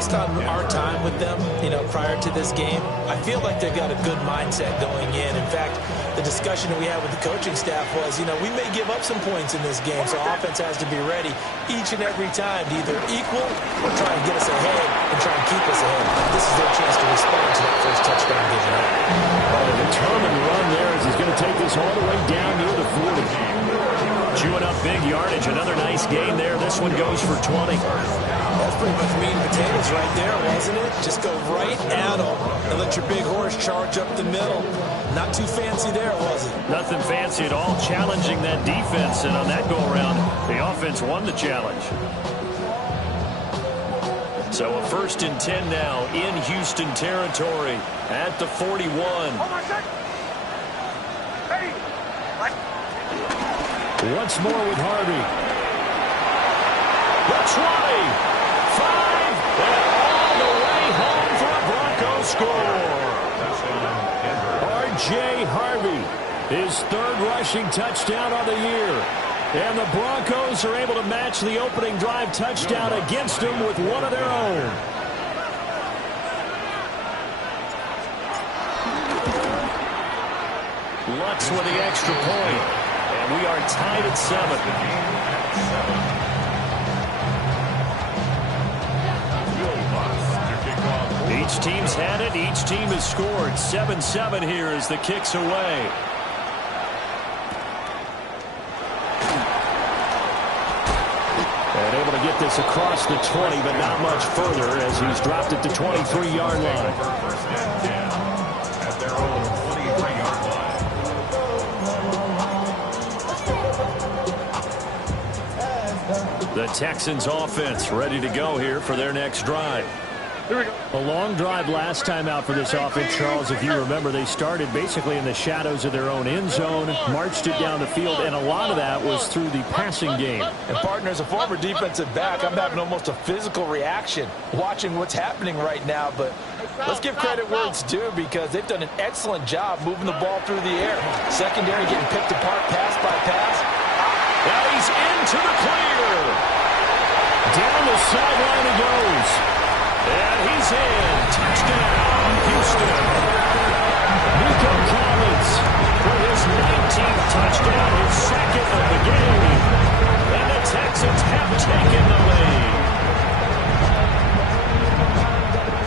based on our time with them, prior to this game, I feel like they've got a good mindset going in. In fact, the discussion that we had with the coaching staff was, we may give up some points in this game, so offense has to be ready each and every time to either equal or try and get us ahead and try and keep us ahead. This is their chance to respond to that first touchdown given up. A determined run there as he's going to take this all the way down near the 40. Chewing up big yardage. Another nice gain there. This one goes for 20. That's pretty much meat and potatoes right there, wasn't it? Just go right at them and let your big horse charge up the middle. Not too fancy there, was it? Nothing fancy at all. Challenging that defense, and on that go-around, the offense won the challenge. So a 1st and 10 now in Houston territory at the 41. Once more with Harvey. The 20, 5, and all the way home for a Broncos score. R.J. Harvey, his 3rd rushing touchdown of the year. And the Broncos are able to match the opening drive touchdown against them with one of their own. Lutz with the extra point. And we are tied at 7. Each team's had it. Each team has scored. 7-7 here as the kick's away. And able to get this across the 20, but not much further as he's dropped it to 23-yard line. The Texans offense ready to go here for their next drive. Here we go. A long drive last time out for this offense, Charles. If you remember, they started basically in the shadows of their own end zone, marched it down the field, and a lot of that was through the passing game. And, partner, as a former defensive back, I'm having almost a physical reaction watching what's happening right now. But let's give credit where it's due because they've done an excellent job moving the ball through the air. Secondary getting picked apart pass by pass. Now he's into the clear. Down the sideline he goes. And he's in. Touchdown, Houston. Nico Collins for his 19th touchdown, his 2nd of the game. And the Texans have taken the lead.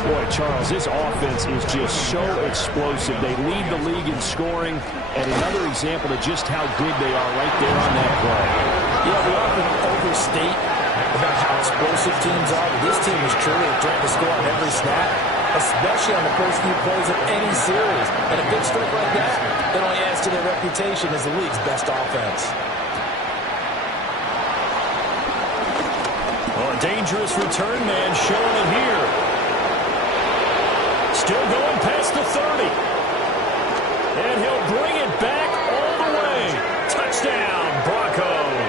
Boy, Charles, this offense is just so explosive. They lead the league in scoring, and another example of just how good they are right there on that play. Yeah, we often overstate about how explosive teams are, but this team is truly a threat to score on every snap, especially on the first few plays of any series. And a big stroke like that, it only adds to their reputation as the league's best offense. Well, a dangerous return man showing it here. Still going past the 30. And he'll bring it back all the way. Touchdown, Broncos.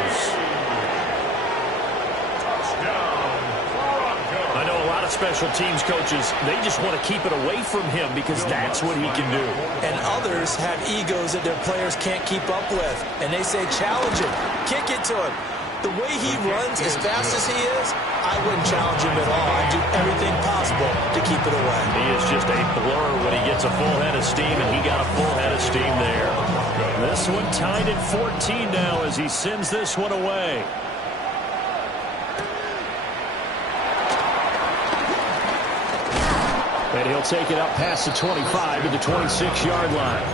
I know a lot of special teams coaches, they just want to keep it away from him because that's what he can do. And others have egos that their players can't keep up with. And they say, challenge him, kick it to him. The way he runs as fast as he is, I wouldn't challenge him at all. I'd do everything possible to keep it away. He is just a blur when he gets a full head of steam, and he got a full head of steam there. This one tied at 14 now as he sends this one away. And he'll take it up past the 25 to the 26-yard line.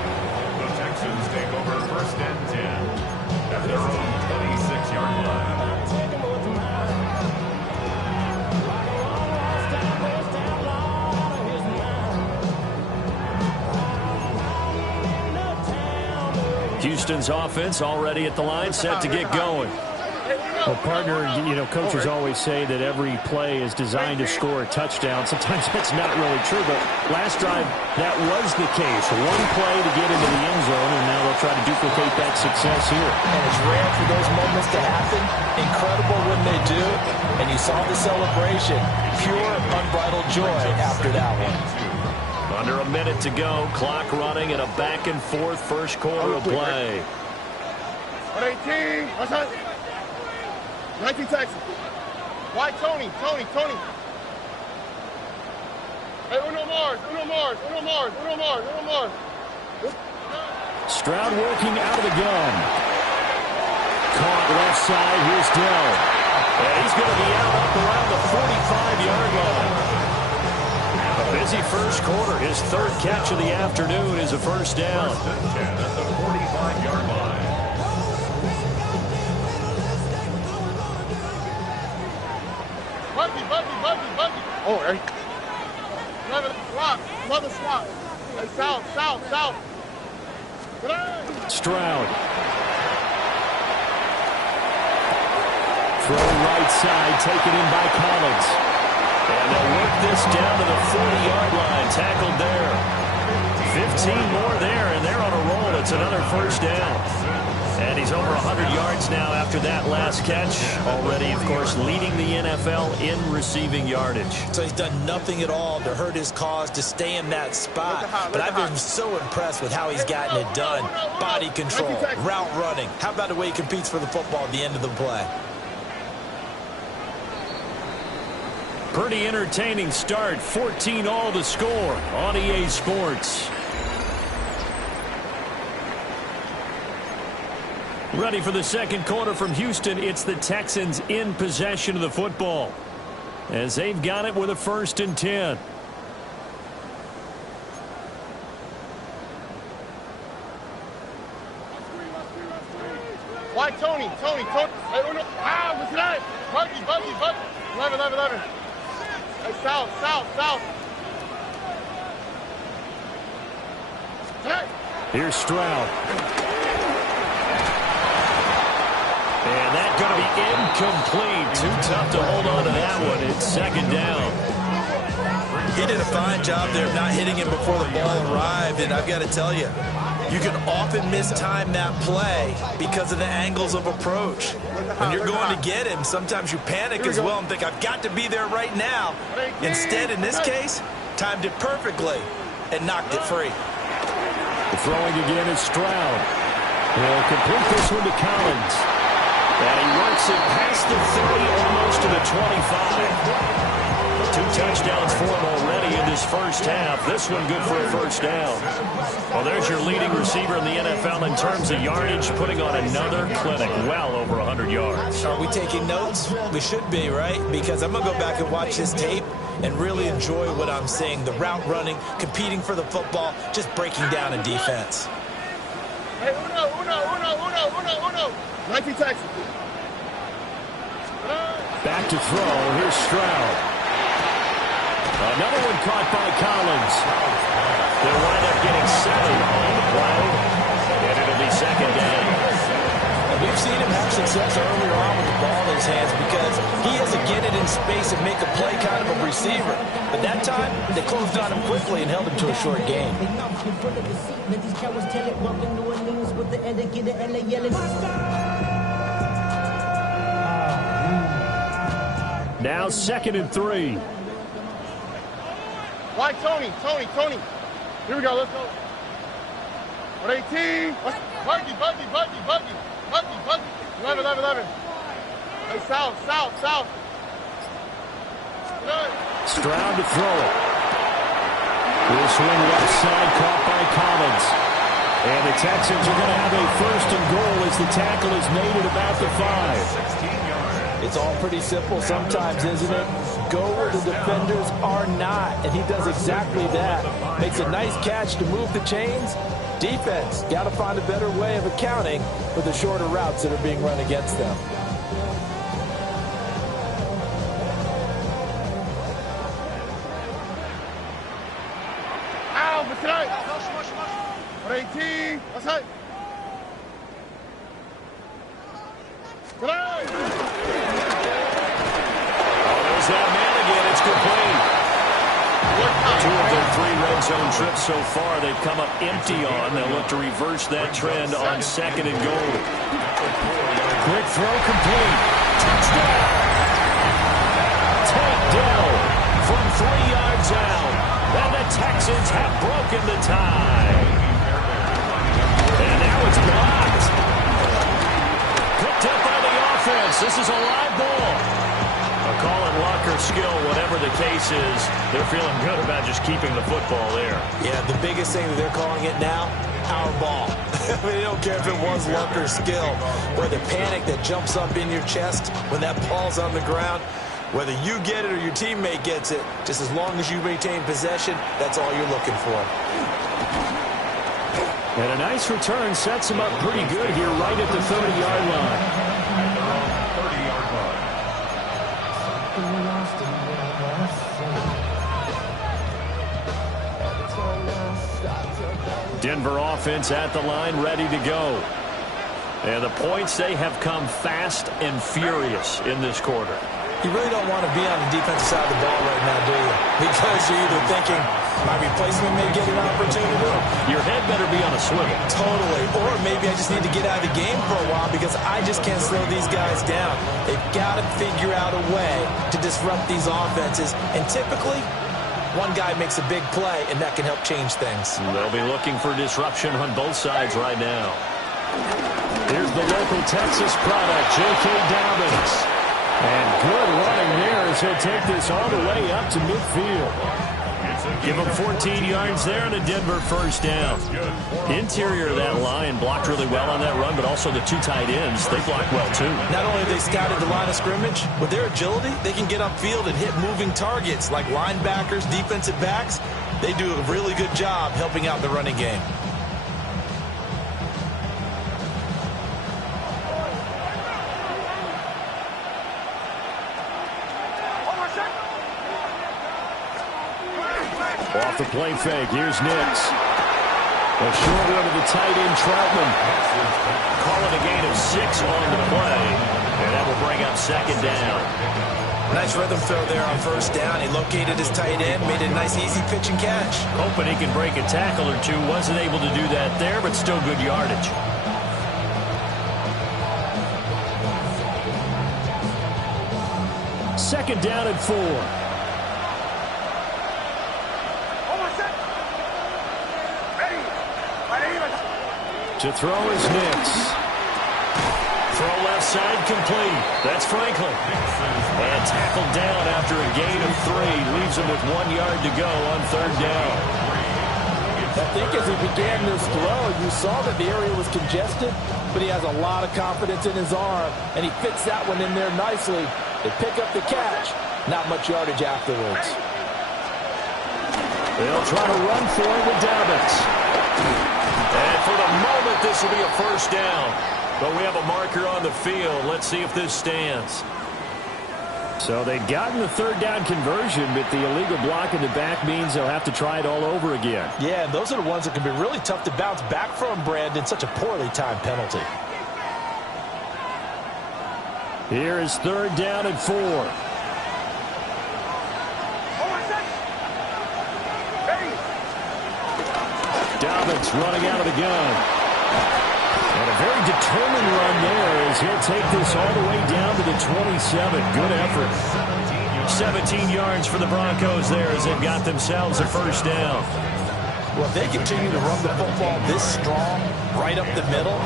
The Texans take over 1st and 10 at their own 26-yard line. Houston's offense already at the line, set to get going. Well, partner, coaches always say that every play is designed to score a touchdown. Sometimes that's not really true, but last drive, that was the case. One play to get into the end zone, and now they'll try to duplicate that success here. And it's rare for those moments to happen. Incredible when they do. And you saw the celebration. Pure, unbridled joy after that one. Under a minute to go. Clock running in a back-and-forth first quarter of play. 118. What's up? 19 Texas. Why Tony? Hey, uno more. Stroud working out of the gun. Caught left side. Here's Dell. And he's going to be out up around the 45-yard line. A busy first quarter. His third catch of the afternoon is a first down. First and 10 at the 45-yard line. Buggy. Oh, hey. Another swap. Hey, south. Stroud. Throw right side, taken in by Collins. And they'll work this down to the 40-yard line. Tackled there. 15 more there, and they're on a roll. It's another first down. And he's over 100 yards now after that last catch. Already, of course, leading the NFL in receiving yardage. So he's done nothing at all to hurt his cause, to stay in that spot. But I've been so impressed with how he's gotten it done. Body control, route running. How about the way he competes for the football at the end of the play? Pretty entertaining start. 14-all to score on EA Sports. Ready for the second quarter from Houston. It's the Texans in possession of the football as they've got it with a 1st and 10. Why Tony? Hey, uno. What's that? Buggy. 11. Hey, south. Hey. Here's Stroud. And that's going to be incomplete. Too tough to hold on to that one. It's second down. He did a fine job there of not hitting him before the ball arrived. And I've got to tell you, you can often mistime that play because of the angles of approach. When you're going to get him, sometimes you panic as well and think, I've got to be there right now. Instead, in this case, timed it perfectly and knocked it free. The throwing again is Stroud. He'll complete this one to Collins. And he works it past the 30, almost to the 25. 2 touchdowns for him already in this first half. This one good for a first down. Well, there's your leading receiver in the NFL in terms of yardage, putting on another clinic, well over 100 yards. Are we taking notes? We should be, right? Because I'm going to go back and watch this tape and really enjoy what I'm seeing. The route running, competing for the football, just breaking down a defense. Hey, uno. 19 Texas. Back to throw. Here's Stroud. Another one caught by Collins. They'll wind up getting 7 on the play, and it'll be second down. And we've seen him have success earlier on with the ball in his hands because he has to get it in space and make a play kind of a receiver. But that time, they closed on him quickly and held him to a short gain. Now 2nd and 3. Why Tony? Here we go, let's go. 18. Buggy. 11. Hey, south. Stroud to throw it. Will swing left side, caught by Collins. And the Texans are going to have a 1st and goal as the tackle is made at about the 5. 16 yards. It's all pretty simple sometimes, isn't it? Go where the defenders are not, and he does exactly that. Makes a nice catch to move the chains. Defense, got to find a better way of accounting for the shorter routes that are being run against them. Ow, what's that? 18. What's that? There's that man again. It's complete. 2 of their 3 red zone trips so far they've come up empty on. They'll look to reverse that trend on 2nd and goal. Quick throw complete. Touchdown! Tank Dell from 3 yards out. And the Texans have broken the tie. And now it's blocked. Picked up by the offense. This is a live ball. A call in luck or skill, whatever the case is, they're feeling good about just keeping the football there. Yeah, the biggest thing that they're calling it now, our ball. I mean, they don't care if it was luck or skill. Or the panic that jumps up in your chest when that ball's on the ground. Whether you get it or your teammate gets it, just as long as you maintain possession, that's all you're looking for. And a nice return sets him up pretty good here right at the 30-yard line. At their own 30-yard line. Denver offense at the line, ready to go. And the points, they have come fast and furious in this quarter. You really don't want to be on the defensive side of the ball right now, do you? Because you're either thinking, my replacement may get an opportunity. Your head better be on a swivel. Totally. Or maybe I just need to get out of the game for a while because I just can't slow these guys down. They've got to figure out a way to disrupt these offenses. And typically, one guy makes a big play, and that can help change things. They'll be looking for disruption on both sides right now. Here's the local Texas product, J.K. Dobbins. And good running there as he'll take this all the way up to midfield. Give him 14 yards there and a Denver first down. Interior of that line blocked really well on that run, but also the two tight ends, they blocked well too. Not only have they scouted the line of scrimmage, with their agility, they can get upfield and hit moving targets like linebackers, defensive backs. They do a really good job helping out the running game. Off the play fake, here's Nix. A short one to the tight end, Troutman. Call it a gain of 6 on the play, and that will bring up second down. Nice rhythm throw there on first down. He located his tight end, made a nice easy pitch and catch. Hoping he can break a tackle or two. Wasn't able to do that there, but still good yardage. Second down and 4. To throw is Nix. Throw left side complete. That's Franklin. And tackled down after a gain of 3. Leaves him with 1 yard to go on third down. I think as he began this throw, you saw that the area was congested, but he has a lot of confidence in his arm, and he fits that one in there nicely. They pick up the catch. Not much yardage afterwards. They'll try to run for it with Dobbins. And for the moment, this will be a first down. But we have a marker on the field. Let's see if this stands. So they've gotten the third down conversion, but the illegal block in the back means they'll have to try it all over again. Yeah, and those are the ones that can be really tough to bounce back from, Brandon. Such a poorly timed penalty. Here is third down and 4. Dobbins running out of the gun. And a very determined run there as he'll take this all the way down to the 27. Good effort. 17 yards for the Broncos there as they've got themselves a first down. Well, if they continue to run the football this strong, right up the middle,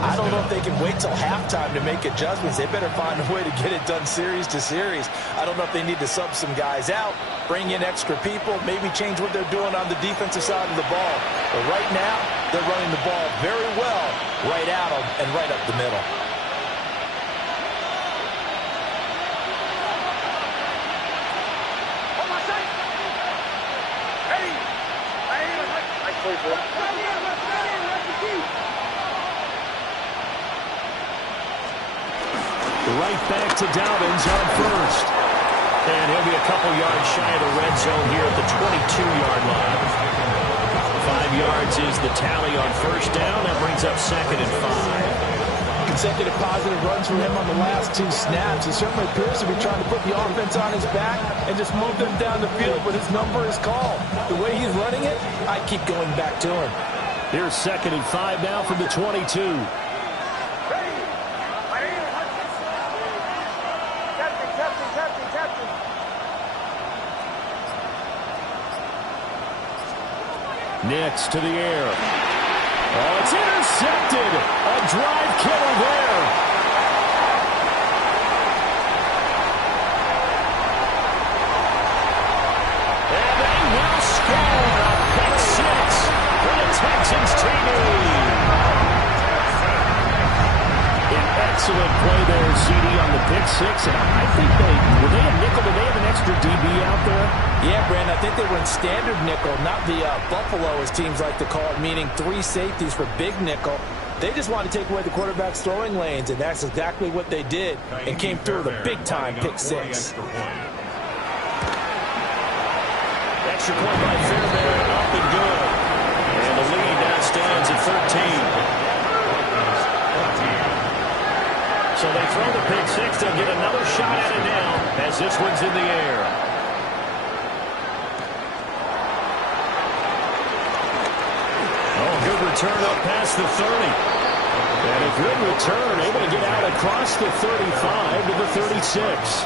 I don't know if they can wait till halftime to make adjustments. They better find a way to get it done series to series. I don't know if they need to sub some guys out, bring in extra people, maybe change what they're doing on the defensive side of the ball. But right now, they're running the ball very well right at them and right up the middle. Right back to Dobbins on first. And he'll be a couple yards shy of the red zone here at the 22-yard line. 5 yards is the tally on first down. That brings up second and 5. Consecutive positive runs from him on the last 2 snaps. He certainly appears to be trying to put the offense on his back and just move them down the field, but his number is called. The way he's running it, I keep going back to him. Here's second and 5 now from the 22. Nix to the air. Oh, it's intercepted. A drive killer there. Excellent play there, CD, on the pick six. And I think were they a nickel? Did they have an extra DB out there? Yeah, Brandon, I think they were in standard nickel, not the Buffalo, as teams like to call it, meaning 3 safeties for big nickel. They just wanted to take away the quarterback's throwing lanes, and that's exactly what they did, and came through with a big-time pick six. Extra point by Fairbairn, up and good. And the lead now stands at 13. So they throw the pick six. They'll get another shot at it now as this one's in the air. Oh, good return up past the 30. And a good return, able to get out across the 35 to the 36.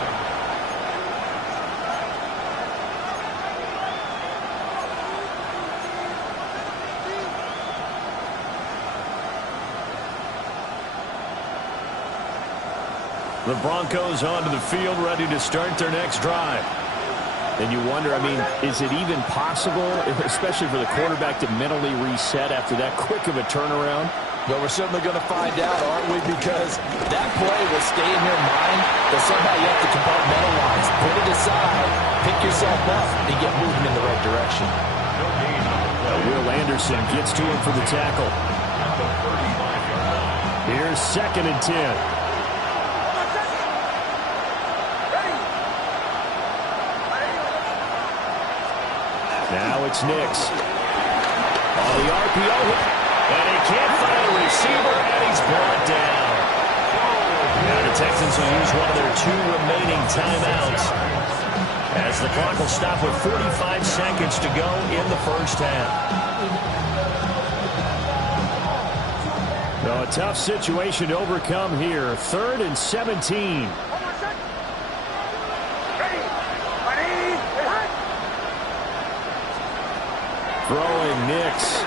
The Broncos onto the field, ready to start their next drive. And you wonder, I mean, is it even possible, especially for the quarterback, to mentally reset after that quick of a turnaround? Well, we're certainly going to find out, aren't we? Because that play will stay in your mind, but somehow you have to compartmentalize, put it aside, pick yourself up, and get moving in the right direction. Will Anderson gets to him for the tackle. Here's 2nd and 10. Now it's Nix. On the RPO. And he can't find a receiver, and he's brought down. Now the Texans will use one of their 2 remaining timeouts, as the clock will stop with 45 seconds to go in the first half. Well, a tough situation to overcome here. 3rd and 17. Throwing Nix.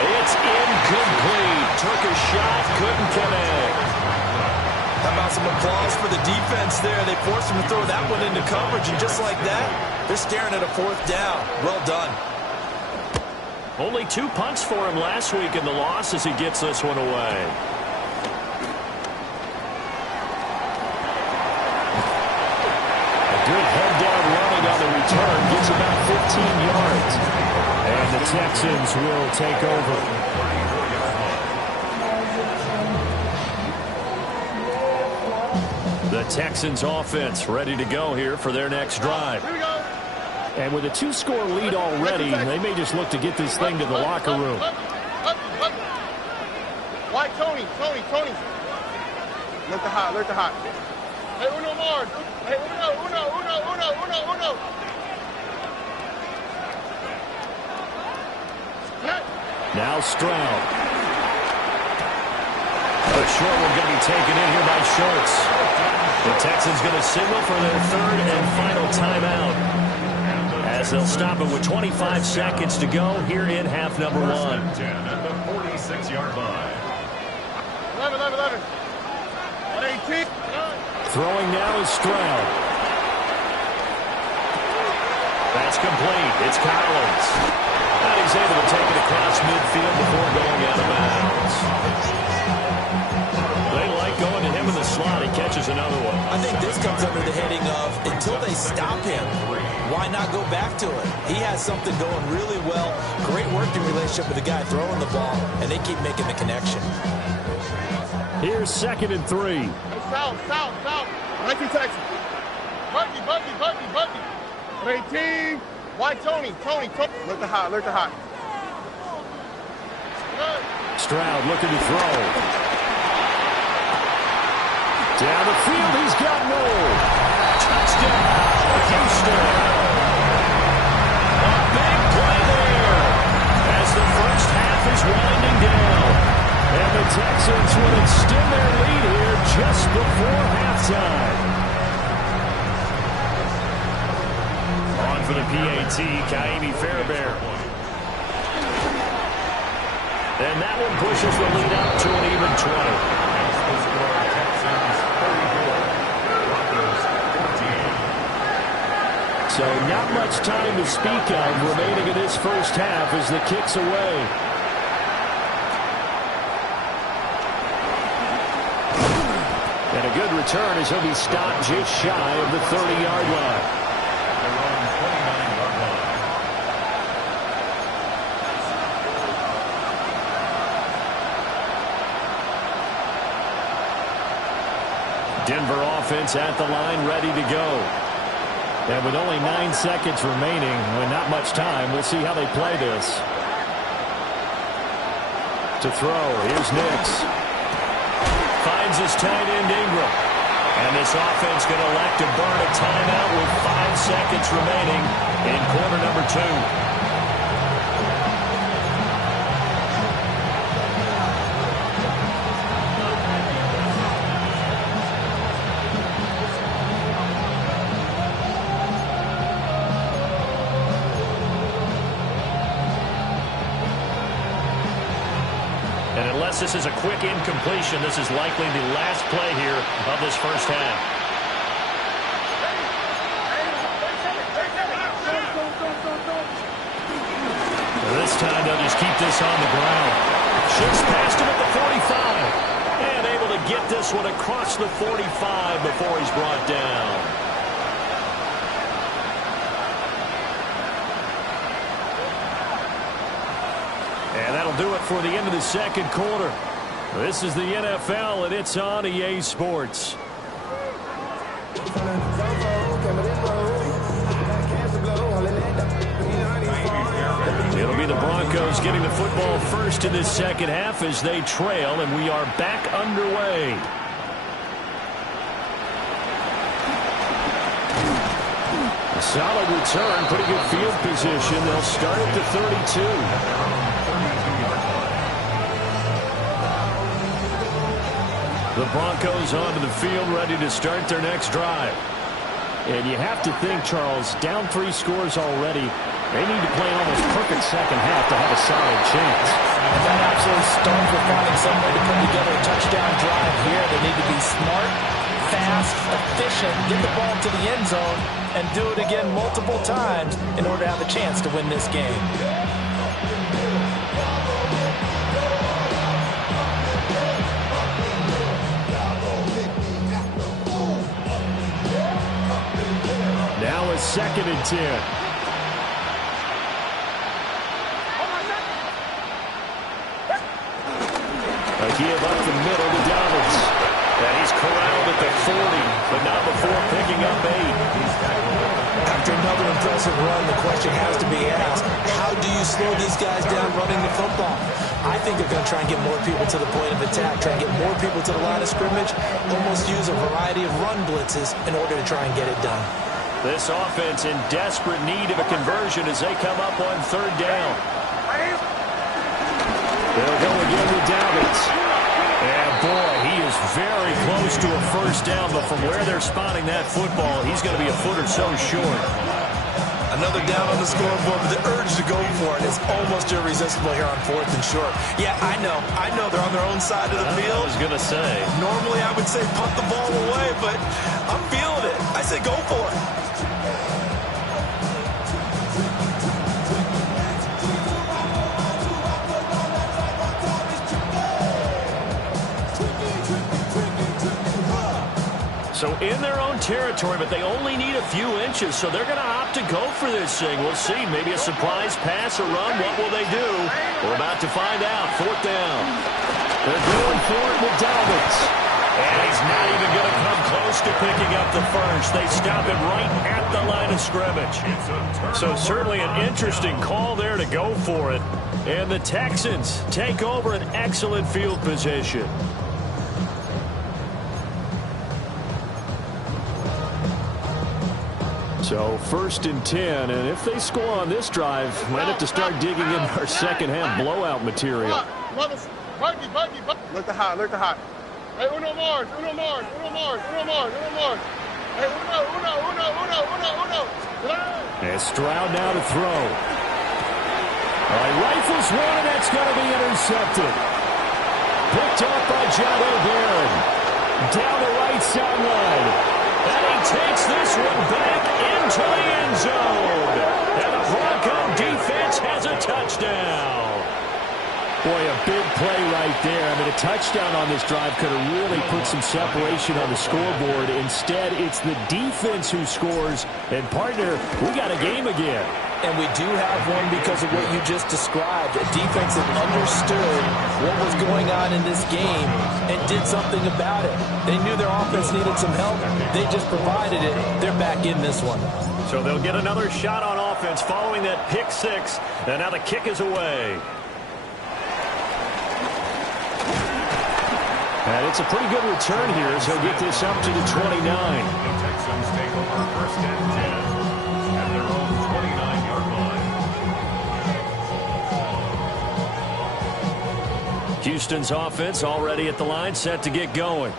It's incomplete. Took a shot, couldn't connect. How about some applause for the defense there? They forced him to throw that one into coverage, and just like that, they're staring at a 4th down. Well done. Only 2 punts for him last week in the loss as he gets this one away. A good head-down running on the return. Gets about 15 yards. And the Texans will take over. The Texans offense ready to go here for their next drive. Here we go. And with a 2-score lead already, they may just look to get this thing to the locker room. White, Tony. Let the hot. Hey, uno more. Hey, uno. Now Stroud. A short one going to be taken in here by Schultz. The Texans going to signal for their 3rd and final timeout, as they'll stop it with 25 seconds to go here in half number 1. 10 at the 46-yard line. 11. 118. Throwing now is Stroud. That's complete. It's Collins. And he's able to take it across midfield before going out of bounds. They like going to him in the slot. He catches another one. I think this comes under the heading of, until they stop him, why not go back to it? He has something going really well. Great working relationship with the guy throwing the ball, and they keep making the connection. Here's 2nd and 3. South. 19 Texas. Buggy. 18. White, Tony. Let the hot. Stroud looking to throw. Down the field, he's got Moore. Touchdown, Houston. A big play there as the first half is winding down. And the Texans will extend their lead here just before halftime. On for the PAT, Ka'imi Fairbairn. And that one pushes the lead up to an even 20. So not much time to speak of remaining in this first half as the kick's away. good return as he'll be stopped just shy of the 30-yard line. Their own 29-yard line. Denver offense at the line, ready to go. And with only 9 seconds remaining, with not much time, we'll see how they play this. To throw, here's Nix. Finds his tight end, Ingram. And this offense going to elect to burn a timeout with 5 seconds remaining in quarter number 2. This is a quick incompletion. This is likely the last play here of this first half. This time they'll just keep this on the ground. Shifts past him at the 45. And able to get this one across the 45 before he's brought down. And that'll do it for the end of the second quarter. This is the NFL, and it's on EA Sports. It'll be the Broncos getting the football first in this second half as they trail, and we are back underway. A solid return, pretty good field position. They'll start at the 32. The Broncos onto the field, ready to start their next drive. And you have to think, Charles, down 3 scores already. They need to play an almost perfect second half to have a solid chance. And that absolutely starts with finding some way to put together a touchdown drive here. They need to be smart, fast, efficient, get the ball to the end zone, and do it again multiple times in order to have a chance to win this game. Now a 2nd and 10. A give up the middle to Dobbins. And he's corralled at the 40, but not before picking up 8. After another impressive run, the question has to be asked, how do you slow these guys down running the football? I think they're going to try and get more people to the point of attack, try and get more people to the line of scrimmage, almost use a variety of run blitzes in order to try and get it done. This offense in desperate need of a conversion as they come up on 3rd down. They'll go again with Dobbins. And boy, he is very close to a first down, but from where they're spotting that football, he's going to be a foot or so short. Another down on the scoreboard, but the urge to go for it is almost irresistible here on 4th and short. Yeah, I know they're on their own side of the field. I was going to say. Normally I would say punt the ball away, but I'm feeling it. I say go for it. So in their own territory, but they only need a few inches, so they're going to opt to go for this thing. We'll see. Maybe a surprise pass or run. What will they do? We're about to find out. 4th down. They're going for it with Dobbins. And he's not even going to come close to picking up the first. They stop it right at the line of scrimmage. So certainly an interesting call there to go for it. And the Texans take over an excellent field position. So 1st and 10, and if they score on this drive, might have to start digging in our second half blowout material. Look the hot. Hey, uno more. Hey, uno. And Stroud now to throw. All right, rifles one, and that's going to be intercepted. Picked off by John O'Barron. Down the right sideline. And he takes this one back into the end zone. And the Bronco defense has a touchdown. Boy, a big play right right there. I mean, a touchdown on this drive could have really put some separation on the scoreboard. Instead, it's the defense who scores. And, partner, we got a game again. And we do have one because of what you just described. A defense that understood what was going on in this game and did something about it. They knew their offense needed some help. They just provided it. They're back in this one. So they'll get another shot on offense following that pick six. And now the kick is away. And it's a pretty good return here as he'll get this up to the 29. The Texans take over first and 10 at their own 29-yard line. Houston's offense already at the line, set to get going.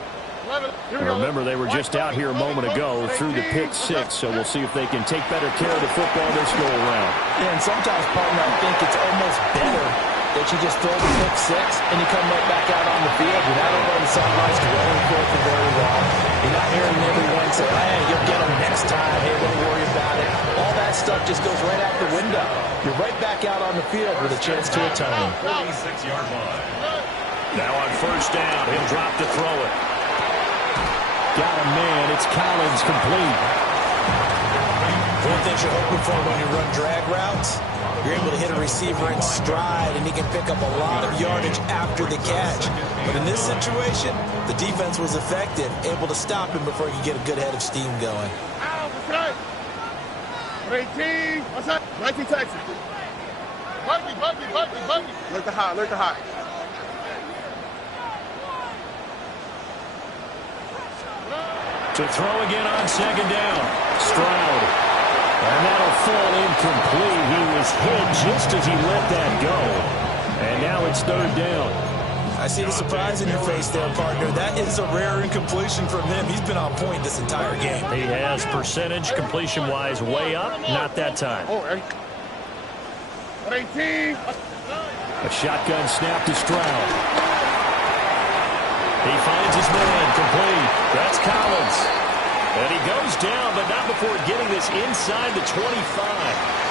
Remember, they were just out here a moment ago through the pick six, so we'll see if they can take better care of the football this go-around. Yeah, and sometimes, partner, I think it's almost better that you just throw the pick six and you come right back out on the field. You're not over on the sidelines dwelling for it very long. You're not hearing everyone say, hey, you'll get them next time. Hey, don't worry about it. All that stuff just goes right out the window. You're right back out on the field with a chance to atone. 36-yard line. Now on first down, he'll drop to throw it. Got a man. It's Collins, complete. One thing you're hoping for when you run drag routes, you're able to hit a receiver in stride, and he can pick up a lot of yardage after the catch. But in this situation, the defense was effective, able to stop him before he could get a good head of steam going. 18. What's that? 19 Texas. Buggy. Look the high. To throw again on second down. Stroud. And that'll fall incomplete. He was hit just as he let that go. And now it's third down. I see the surprise in your face there, partner. That is a rare incompletion from him. He's been on point this entire game. He has percentage completion-wise way up. Not that time. 18. A shotgun snap to Stroud. He finds his man, complete. That's Collins. And he goes down, but not before getting this inside the 25.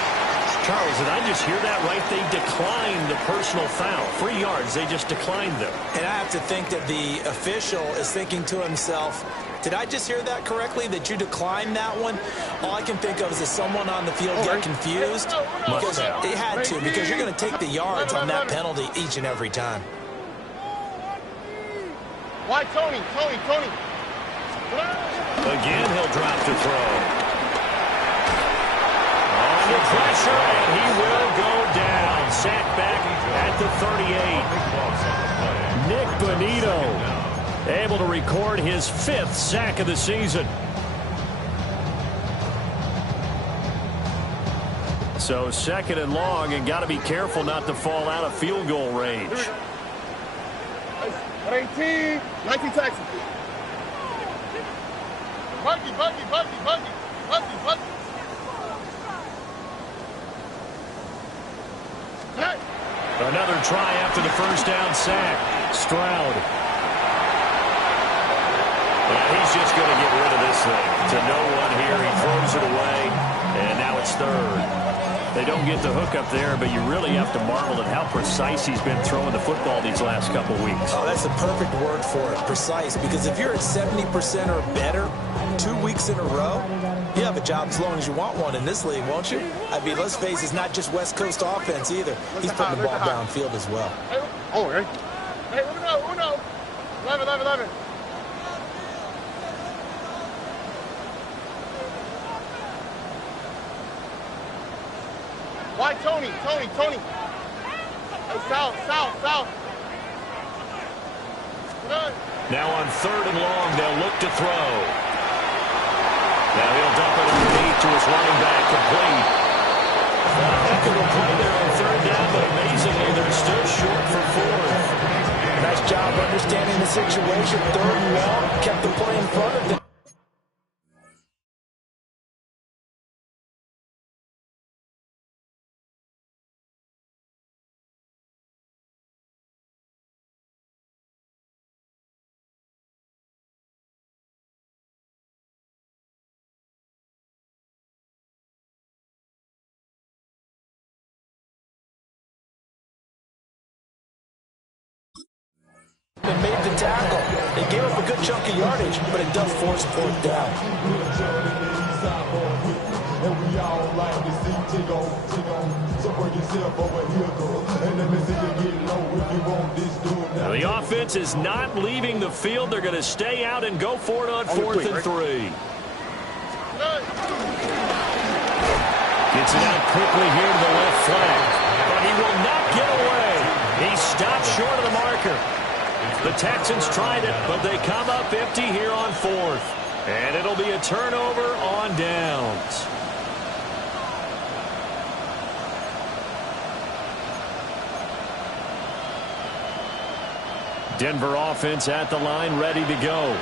Charles, did I just hear that right? They declined the personal foul. 3 yards, they just declined them. And I have to think that the official is thinking to himself, did I just hear that correctly, that you declined that one? All I can think of is that someone on the field got confused. Because it had to, because you're going to take the yards on that penalty each and every time. Why, Tony? Again, he'll drop to throw. Under pressure, and he will go down. Sacked back at the 38. Nick Bonito able to record his 5th sack of the season. So second and long, and got to be careful not to fall out of field goal range. 18. 19 Texas. Buggy. Another try after the first down sack. Stroud. And he's just going to get rid of this thing. To no one here. He throws it away. And now it's third. They don't get the hook up there, but you really have to marvel at how precise he's been throwing the football these last couple weeks. Oh, that's the perfect word for it, precise. Because if you're at 70% or better 2 weeks in a row, you have a job as long as you want one in this league, won't you? I mean, let's face it, it's not just West Coast offense either. He's putting the ball downfield as well. Hey, Uno. 11. Why, Tony? Hey, south. Now on third and long, they'll look to throw. Now he'll dump it underneath to his running back, complete. Heck of a play there on third down, but amazingly, they're still short for 4th. Nice job understanding the situation. Third and long, kept the play in front of them. to tackle. They gave up a good chunk of yardage, but it does force a fourth down. Now the offense is not leaving the field. They're going to stay out and go for it on 4th and 3. Gets it out quickly here to the left flank. But he will not get away. He stopped short of the marker. The Texans tried it, but they come up empty here on 4th. And it'll be a turnover on downs. Denver offense at the line, ready to go.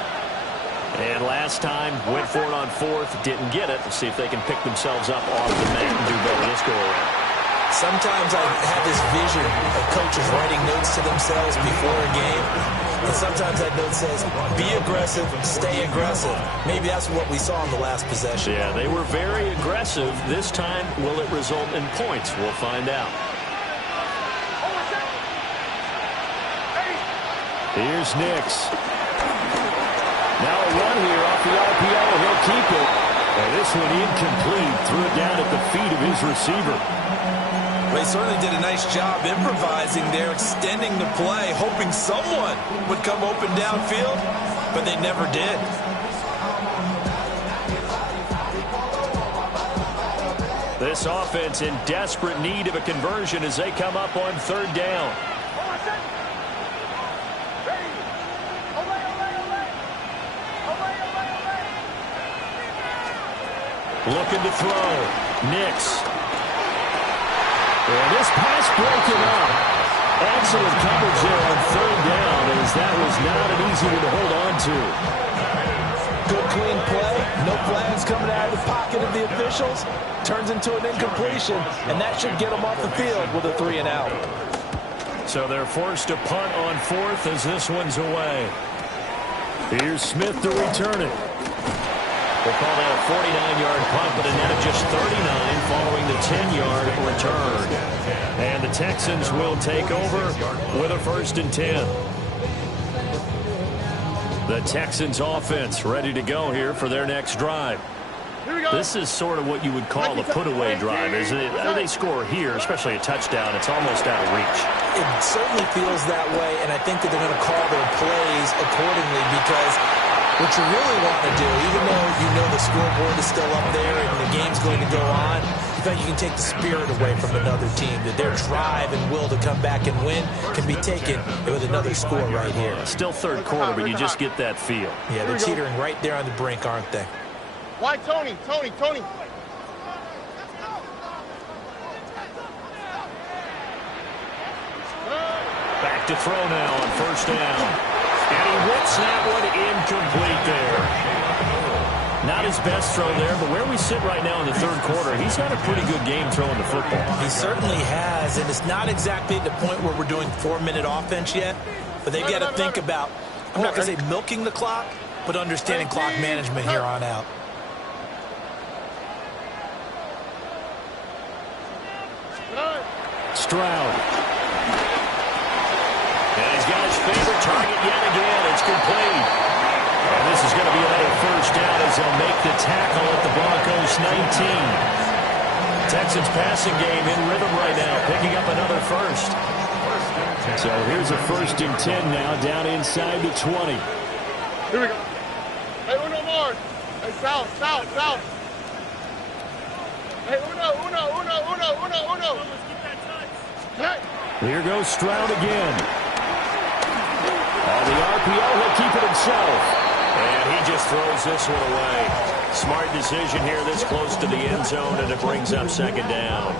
And last time, went for it on 4th, didn't get it. Let's see if they can pick themselves up off the mat and do better this go around. Sometimes I have this vision of coaches writing notes to themselves before a game. And sometimes that note says, be aggressive, stay aggressive. Maybe that's what we saw in the last possession. Yeah, they were very aggressive. This time, will it result in points? We'll find out. Here's Nix. Now a run here off the RPO. He'll keep it. And this one incomplete. Threw it down at the feet of his receiver. They certainly did a nice job improvising there, extending the play, hoping someone would come open downfield, but they never did. This offense in desperate need of a conversion as they come up on 3rd down. Looking to throw. Nix. And this pass broken up. Excellent coverage there on 3rd down, as that was not an easy one to hold on to. Good, clean play. No flags coming out of the pocket of the officials. Turns into an incompletion, and that should get them off the field with a 3 and out. So they're forced to punt on 4th as this one's away. Here's Smith to return it. We'll call that a 49-yard punt, but a net of just 39 following the 10-yard return. And the Texans will take over with a 1st and 10. The Texans offense ready to go here for their next drive. This is sort of what you would call a put-away drive. As they score here, especially a touchdown, it's almost out of reach. It certainly feels that way, and I think that they're going to call their plays accordingly, because what you really want to do, even though you know the scoreboard is still up there and the game's going to go on, in fact, you can take the spirit away from another team, that their drive and will to come back and win can be taken with another score right here. Still 3rd quarter, but you just get that feel. Yeah, they're teetering right there on the brink, aren't they? Why, Tony? Tony. Back to throw now on 1st down. And he whips that one incomplete there. Not his best throw there, but where we sit right now in the 3rd quarter, he's had a pretty good game throwing the football. He certainly has, and it's not exactly at the point where we're doing 4-minute offense yet, but they've got to think about, I'm not going to say milking the clock, but understanding clock management here on out. Stroud. And he's got his favorite target yet again. It's complete. And this is going to be another 1st down as they'll make the tackle at the Broncos 19. Texans passing game in rhythm right now, picking up another 1st. So here's a 1st and 10 now, down inside the 20. Here we go. Hey, uno more. Hey, south. Hey, uno. Hey. Here goes Stroud again. On the RPO, he'll keep it himself. And he just throws this one away. Smart decision here this close to the end zone, and it brings up 2nd down.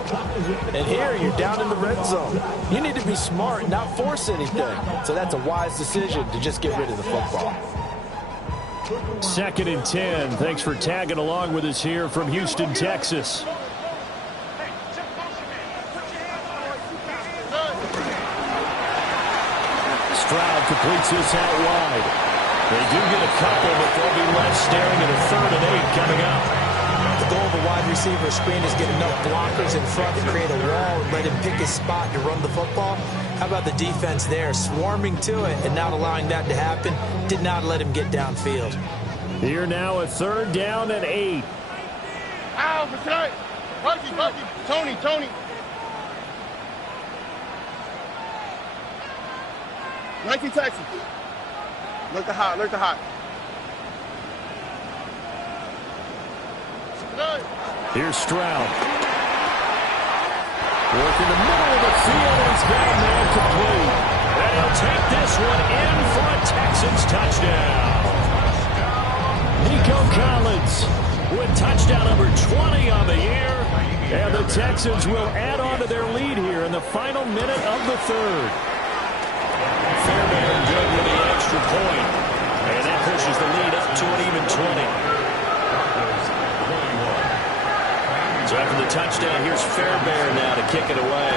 And here, you're down in the red zone. You need to be smart, not force anything. So that's a wise decision to just get rid of the football. 2nd and 10. Thanks for tagging along with us here from Houston, Texas. Stroud completes this out wide. They do get a couple, but they'll be left staring at a 3rd and 8 coming up. goal of a wide receiver screen is get enough blockers in front to create a wall and let him pick his spot to run the football. How about the defense there, swarming to it and not allowing that to happen? Did not let him get downfield. Here now, a 3rd down and 8. Ow, what's that? Bucky, Tony. Nike Texas. Look the hot. Here's Stroud. Work in the middle of the field, and he's got a man complete. And he'll take this one in for a Texans touchdown. Nico Collins with touchdown number 20 on the year. And the Texans will add on to their lead here in the final minute of the 3rd. Fairbairn good with the extra point. And that pushes the lead up to an even 20. So after the touchdown, here's Fairbairn now to kick it away.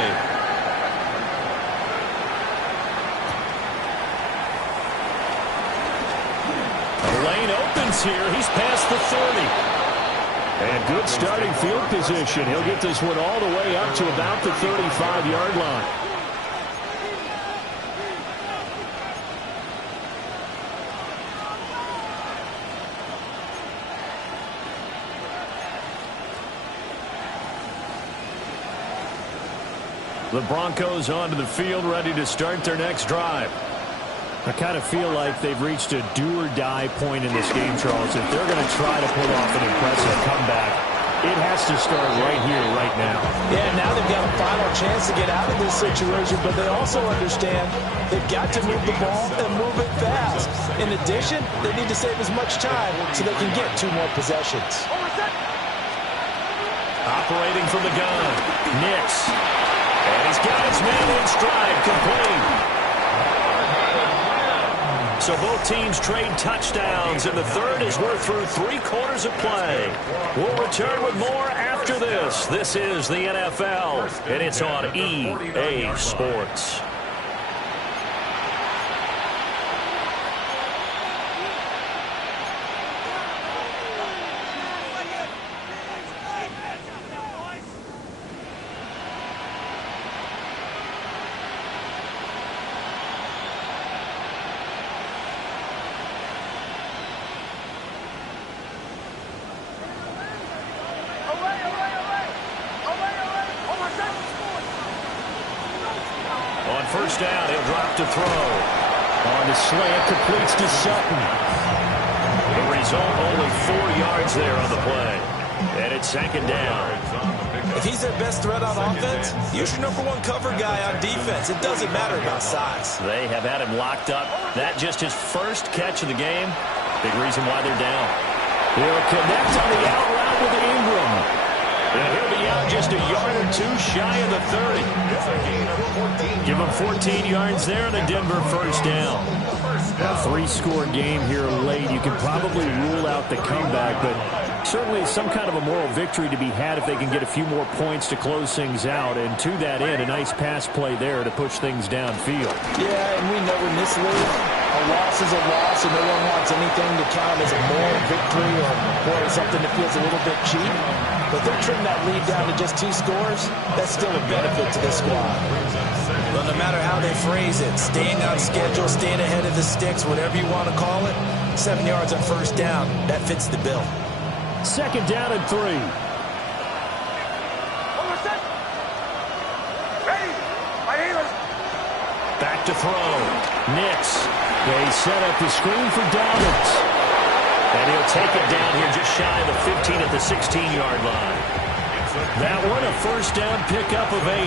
The lane opens here. He's past the 30. And good starting field position. He'll get this one all the way up to about the 35-yard line. The Broncos onto the field, ready to start their next drive. I kind of feel like they've reached a do-or-die point in this game, Charles. If they're going to try to pull off an impressive comeback, it has to start right here, right now. Yeah, now they've got a final chance to get out of this situation, but they also understand they've got to move the ball and move it fast. In addition, they need to save as much time so they can get 2 more possessions. Operating from the gun, Nix. And he's got his man in stride, complete. So both teams trade touchdowns, and the 3rd as we're through 3 quarters of play. We'll return with more after this. This is the NFL, and it's on EA Sports. First down, he'll drop to throw. On the slant, completes to Sutton. The result, only 4 yards there on the play. And it's 2nd down. If he's their best threat on offense, use your #1 cover guy on defense. It doesn't matter about size. They have had him locked up. That just his first catch of the game. Big reason why they're down. He'll connect on the out route with Ingram. And he'll be out just a yard or 2 shy of the 30. Give him 14 yards there and a Denver first down. A 3-score game here late. You can probably rule out the comeback, but certainly some kind of a moral victory to be had if they can get a few more points to close things out. And to that end, a nice pass play there to push things downfield. Yeah, and we know in this league, a loss is a loss, and no one wants anything to count as a moral victory or something that feels a little bit cheap. But they're trimming that lead down to just 2 scores. That's still a benefit to this squad. Well, no matter how they phrase it, staying on schedule, staying ahead of the sticks, whatever you want to call it, 7 yards on first down, that fits the bill. 2nd down and 3. Back to throw. Nix. They set up the screen for Dobbins. And he'll take it down here just shy of the 15 at the 16-yard line. That one a first down pickup of 8.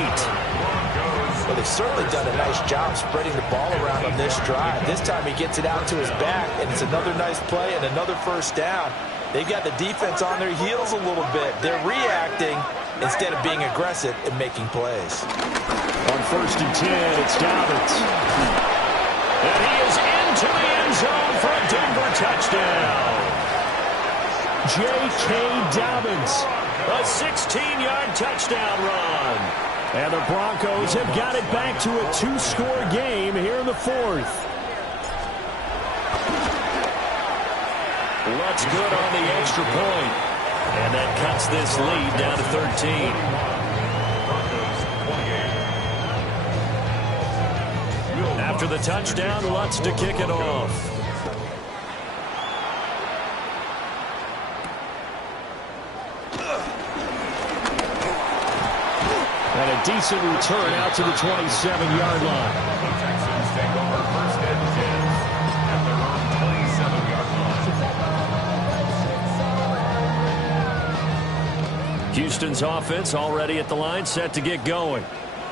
Well, they've certainly done a nice job spreading the ball around on this drive. This time he gets it out to his back, and it's another nice play and another first down. They've got the defense on their heels a little bit. They're reacting instead of being aggressive and making plays. On 1st and 10, it's Dobbins. And he is into the end zone for a Denver touchdown. J.K. Dobbins. A 16-yard touchdown run. And the Broncos have got it back to a 2-score game here in the 4th. Looks good on the extra point. And that cuts this lead down to 13. After the touchdown, Lutz to kick it off. And a decent return out to the 27-yard line. The Texans take over first and 10 at their own 27-yard line. Houston's offense already at the line, set to get going.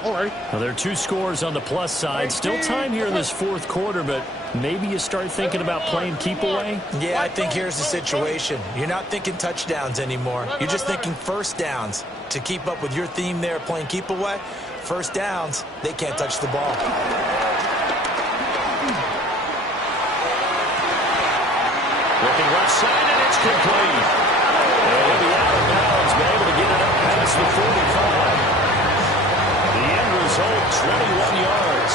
Well, there are 2 scores on the plus side. Still time here in this fourth quarter, but maybe you start thinking about playing keep away? Yeah, I think here's the situation. You're not thinking touchdowns anymore. You're just thinking first downs. To keep up with your theme there, playing keep away, first downs, they can't touch the ball. Looking left side, and it's complete. And he'll be out of bounds, but able to get it up past the 45. The end result, 21 yards.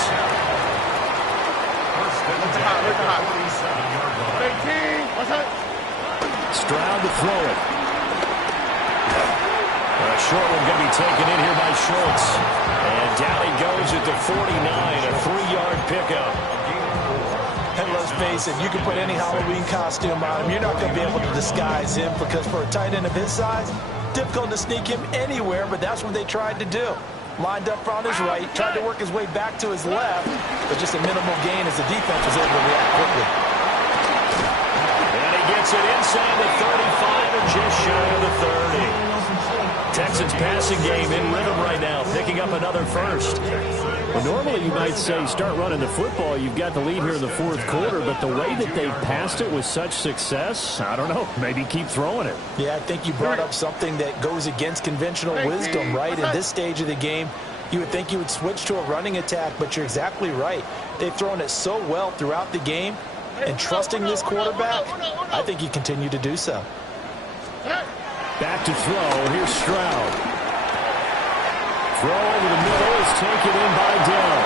First and 10 at the 47-yard line. Stroud to throw it. A short one going to be taken in here by Schultz. And down he goes at the 49, a 3-yard pickup. And let's face it, you can put any Halloween costume on him. You're not going to be able to disguise him because for a tight end of his size, difficult to sneak him anywhere, but that's what they tried to do. Lined up on his right, tried to work his way back to his left, but just a minimal gain as the defense was able to react quickly. And he gets it inside the 35 and just shy of the 30. Texans passing game in rhythm right now, picking up another first. Well, normally you might say start running the football. You've got the lead here in the fourth quarter, but the way that they passed it with such success, I don't know, maybe keep throwing it. Yeah, I think you brought up something that goes against conventional wisdom, right? In this stage of the game, you would think you would switch to a running attack, but you're exactly right. They've thrown it so well throughout the game, and trusting this quarterback, I think you continue to do so. Back to throw. Here's Stroud. Throw over the middle is taken in by Dell.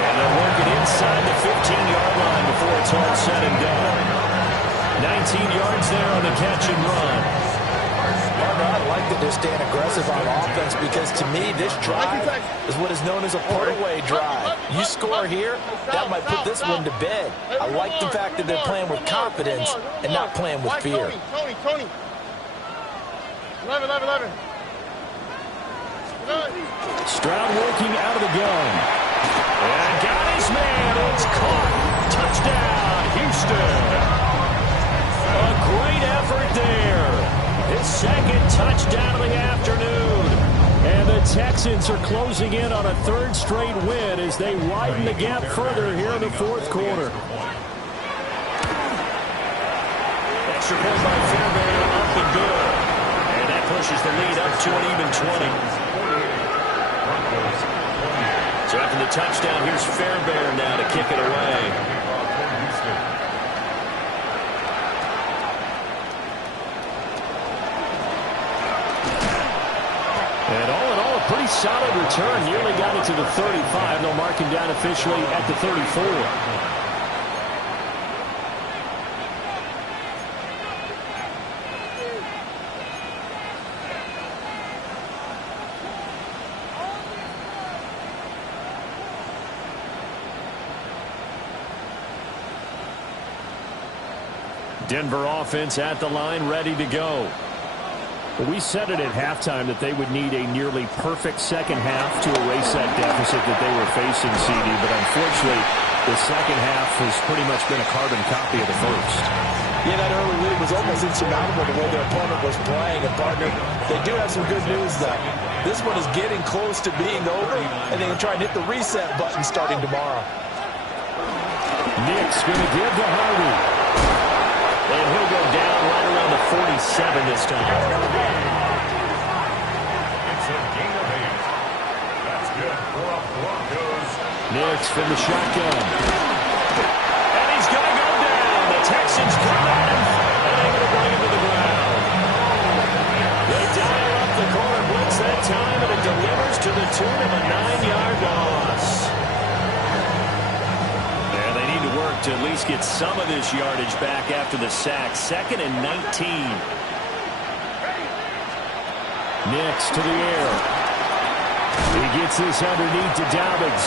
And they'll work it inside the 15-yard line before it's all said and done. 19 yards there on the catch and run. Partner, I like that they're staying aggressive on offense because to me, this drive is what is known as a put-away drive. You score here, that might put this one to bed. I like the fact that they're playing with confidence and not playing with fear. Tony. 11. Stroud working out of the gun. And got his man. It's caught. Touchdown, Houston. A great effort there. His second touchdown of the afternoon. And the Texans are closing in on a third straight win as they widen the gap further here in the fourth quarter. Extra point by Fairbairn, up and good. And that pushes the lead up to an even 20. So after the touchdown, here's Fairbairn now to kick it away. And all in all, a pretty solid return. Nearly got it to the 35. They'll mark him down officially at the 34. Denver offense at the line, ready to go. Well, we said it at halftime that they would need a nearly perfect second half to erase that deficit that they were facing, CD, but unfortunately, the second half has pretty much been a carbon copy of the first. Yeah, that early lead was almost insurmountable the way their opponent was playing. And, partner, they do have some good news, though. This one is getting close to being over, and they can try and hit the reset button starting tomorrow. Nick's going to give to Harvey. And he'll go down right around the 47 this time. It's a gain of 8. That's good for a Broncos. Nick's from the shotgun. And he's going to go down. The Texans come at him and able to bring him to the ground. They dial up the corner blitz that time, and it delivers to the tune of a 9-yard loss. To at least get some of this yardage back after the sack. 2nd and 19. Nix to the air. He gets this underneath to Dobbins.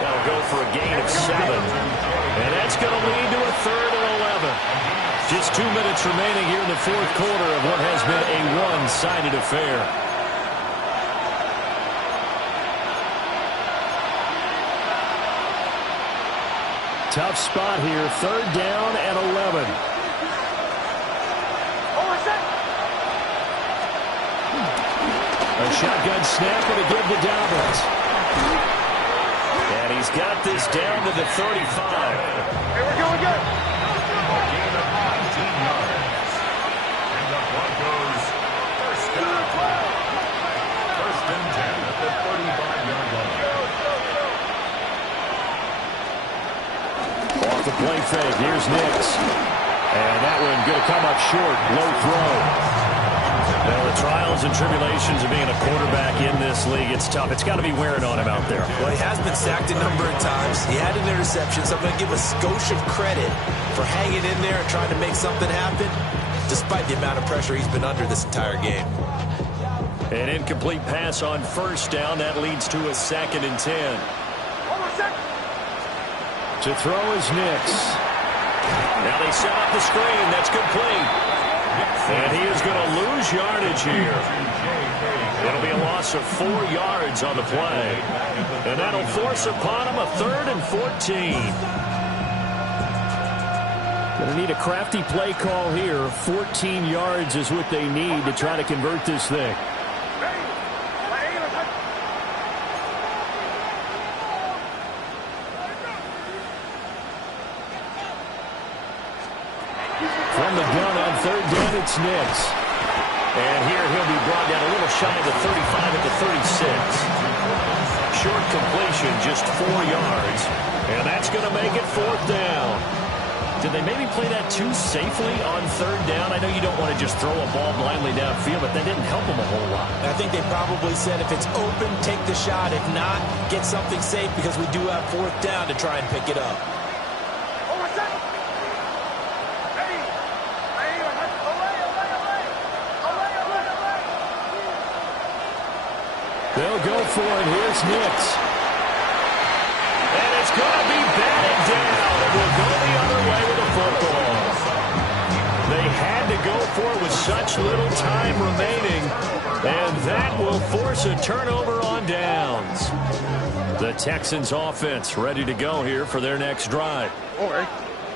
That'll go for a gain of 7. And that's going to lead to a 3rd and 11. Just 2 minutes remaining here in the fourth quarter of what has been a one-sided affair. Tough spot here. 3rd down and 11. A shotgun snap to give to Dobbins. And he's got this down to the 35. Hey, we're going good. A gain of 19 yards. And the Broncos first down. 1st and 10 at the 35-yard line. Off the play fake. Here's Nix. And that one going to come up short. Low throw. Now, the trials and tribulations of being a quarterback in this league, it's tough. It's got to be wearing on him out there. Well, he has been sacked a number of times. He had an interception, so I'm going to give a skosh of credit for hanging in there and trying to make something happen, despite the amount of pressure he's been under this entire game. An incomplete pass on 1st down. That leads to a 2nd and 10. To throw is Nix. Now they set up the screen. That's complete. And he is going to lose yardage here. It'll be a loss of 4 yards on the play. And that'll force upon him a 3rd and 14. Going to need a crafty play call here. 14 yards is what they need to try to convert this thing. From the gun on 3rd down, it's Nix. And here he'll be brought down a little shy of the 35 at the 36. Short completion, just 4 yards. And that's going to make it 4th down. Did they maybe play that too safely on 3rd down? I know you don't want to just throw a ball blindly downfield, but that didn't help them a whole lot. I think they probably said if it's open, take the shot. If not, get something safe because we do have 4th down to try and pick it up. They'll go for it. Here's Nix. And it's going to be batted down. It will go the other way with the football. They had to go for it with such little time remaining. And that will force a turnover on downs. The Texans offense ready to go here for their next drive.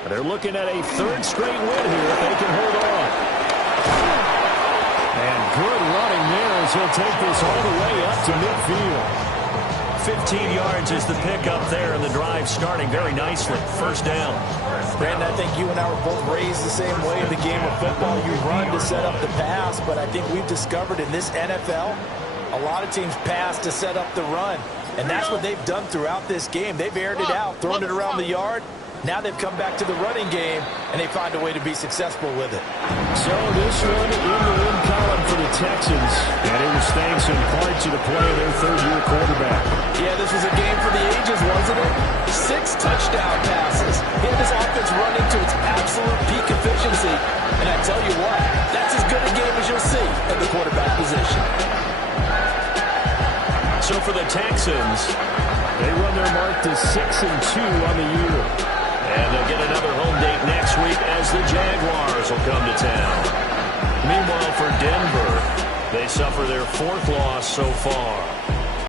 They're looking at a 3rd straight win here if they can hold on. And good running there as he'll take this all the way up to midfield. 15 yards is the pickup there, and the drive starting very nicely. 1st down. Brandon, I think you and I were both raised the same way in the game of football. You run to set up the pass, but I think we've discovered in this NFL, a lot of teams pass to set up the run. And that's what they've done throughout this game. They've aired it out, thrown it around the yard. Now they've come back to the running game, and they find a way to be successful with it. So this one in the win column for the Texans. And it was thanks in part to the play of their 3rd-year quarterback. Yeah, this was a game for the ages, wasn't it? 6 touchdown passes. He had this offense running to its absolute peak efficiency. And I tell you what, that's as good a game as you'll see at the quarterback position. So for the Texans, they run their mark to 6-2 on the year. And they'll get another home date next week as the Jaguars will come to town. Meanwhile, for Denver, they suffer their 4th loss so far.